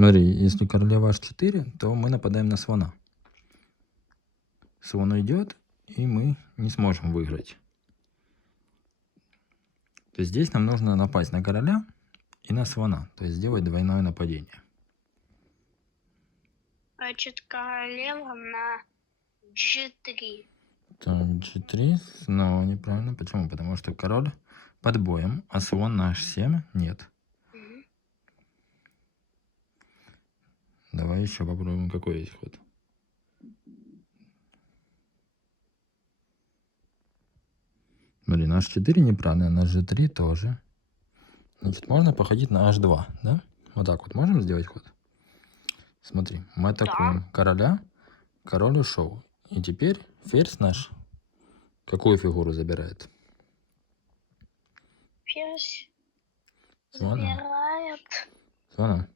Смотри, если королева h4, то мы нападаем на слона. Слон уйдет, и мы не сможем выиграть. То есть здесь нам нужно напасть на короля и на слона. То есть сделать двойное нападение. Значит, королева на g3. Так, g3 снова неправильно. Почему? Потому что король под боем, а слон на h7 нет. Угу. Давай еще попробуем, какой есть ход. Смотри, на h4 неправильно, на g3 тоже. Значит, можно походить на h2, да? Вот так вот можем сделать ход? Смотри, мы атакуем короля, король ушел. И теперь ферзь наш какую фигуру забирает? Ферзь Слона. забирает Слона.